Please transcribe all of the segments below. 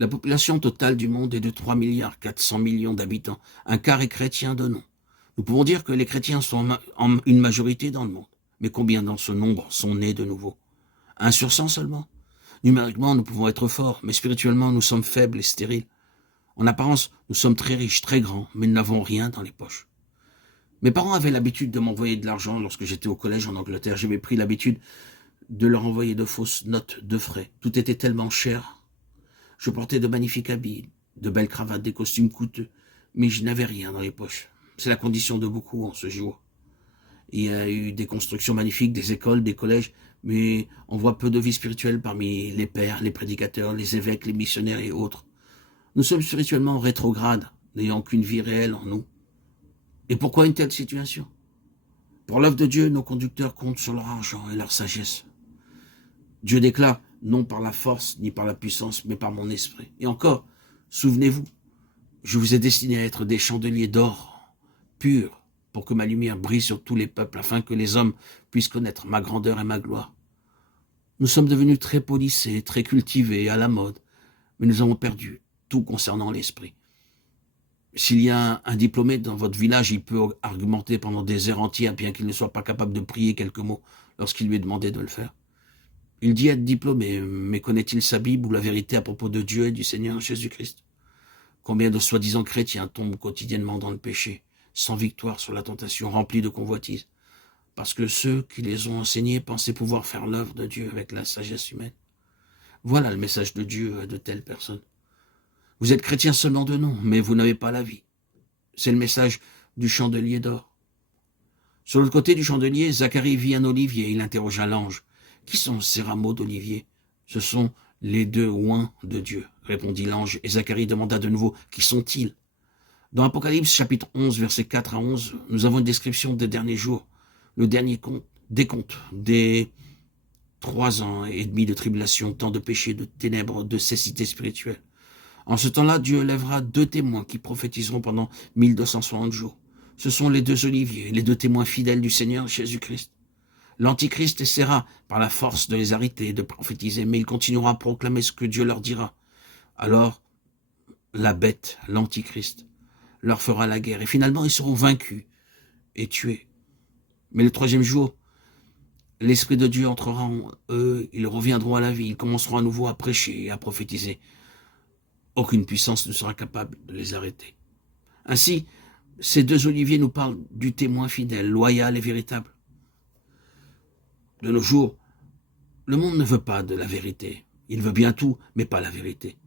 La population totale du monde est de 3,4 milliards d'habitants. Un quart est chrétien de nom. Nous pouvons dire que les chrétiens sont en une majorité dans le monde. Mais combien dans ce nombre sont nés de nouveau? 1 sur 100 seulement. Numériquement, nous pouvons être forts, mais spirituellement, nous sommes faibles et stériles. En apparence, nous sommes très riches, très grands, mais nous n'avons rien dans les poches. Mes parents avaient l'habitude de m'envoyer de l'argent lorsque j'étais au collège en Angleterre. J'avais pris l'habitude de leur envoyer de fausses notes de frais. Tout était tellement cher. Je portais de magnifiques habits, de belles cravates, des costumes coûteux, mais je n'avais rien dans les poches. C'est la condition de beaucoup en ce jour. Il y a eu des constructions magnifiques, des écoles, des collèges, mais on voit peu de vie spirituelle parmi les pères, les prédicateurs, les évêques, les missionnaires et autres. Nous sommes spirituellement rétrogrades, n'ayant qu'une vie réelle en nous. Et pourquoi une telle situation? Pour l'œuvre de Dieu, nos conducteurs comptent sur leur argent et leur sagesse. Dieu déclare, non par la force ni par la puissance, mais par mon esprit. Et encore, souvenez-vous, je vous ai destiné à être des chandeliers d'or purs, pour que ma lumière brille sur tous les peuples, afin que les hommes puissent connaître ma grandeur et ma gloire. Nous sommes devenus très polissés, très cultivés, à la mode, mais nous avons perdu tout concernant l'esprit. S'il y a un diplômé dans votre village, il peut argumenter pendant des heures entières, bien qu'il ne soit pas capable de prier quelques mots lorsqu'il lui est demandé de le faire. Il dit être diplômé, mais connaît-il sa Bible ou la vérité à propos de Dieu et du Seigneur Jésus-Christ? Combien de soi-disant chrétiens tombent quotidiennement dans le péché, sans victoire sur la tentation, remplis de convoitise, parce que ceux qui les ont enseignés pensaient pouvoir faire l'œuvre de Dieu avec la sagesse humaine. Voilà le message de Dieu à de telles personnes. Vous êtes chrétien seulement de nom, mais vous n'avez pas la vie. C'est le message du chandelier d'or. Sur l'autre côté du chandelier, Zacharie vit un olivier. Il interrogea l'ange. « Qui sont ces rameaux d'olivier » ? « Ce sont les 2 oins de Dieu, répondit l'ange, et Zacharie demanda de nouveau, « Qui sont-ils » ? Dans Apocalypse chapitre 11, versets 4 à 11, nous avons une description des derniers jours, le dernier décompte des 3 ans et demi de tribulation, temps de péché, de ténèbres, de cécité spirituelle. En ce temps-là, Dieu lèvera 2 témoins qui prophétiseront pendant 1260 jours. Ce sont les 2 oliviers, les 2 témoins fidèles du Seigneur Jésus-Christ. L'Antichrist essaiera par la force de les arrêter et de prophétiser, mais il continuera à proclamer ce que Dieu leur dira. Alors, la bête, l'Antichrist, leur fera la guerre, et finalement ils seront vaincus et tués. Mais le 3e jour, l'Esprit de Dieu entrera en eux, ils reviendront à la vie, ils commenceront à nouveau à prêcher et à prophétiser. Aucune puissance ne sera capable de les arrêter. Ainsi, ces 2 oliviers nous parlent du témoin fidèle, loyal et véritable. De nos jours, le monde ne veut pas de la vérité. Il veut bien tout, mais pas la vérité.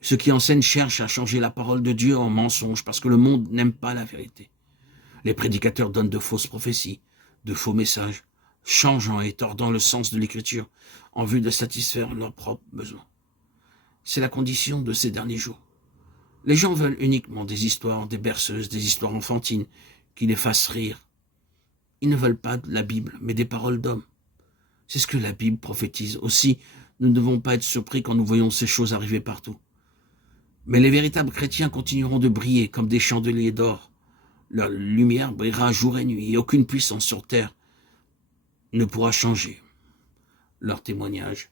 Ceux qui enseignent cherchent à changer la parole de Dieu en mensonge, parce que le monde n'aime pas la vérité. Les prédicateurs donnent de fausses prophéties, de faux messages, changeant et tordant le sens de l'écriture en vue de satisfaire leurs propres besoins. C'est la condition de ces derniers jours. Les gens veulent uniquement des histoires, des berceuses, des histoires enfantines qui les fassent rire. Ils ne veulent pas de la Bible, mais des paroles d'hommes. C'est ce que la Bible prophétise. Aussi, nous ne devons pas être surpris quand nous voyons ces choses arriver partout. Mais les véritables chrétiens continueront de briller comme des chandeliers d'or. Leur lumière brillera jour et nuit, et aucune puissance sur terre ne pourra changer leur témoignage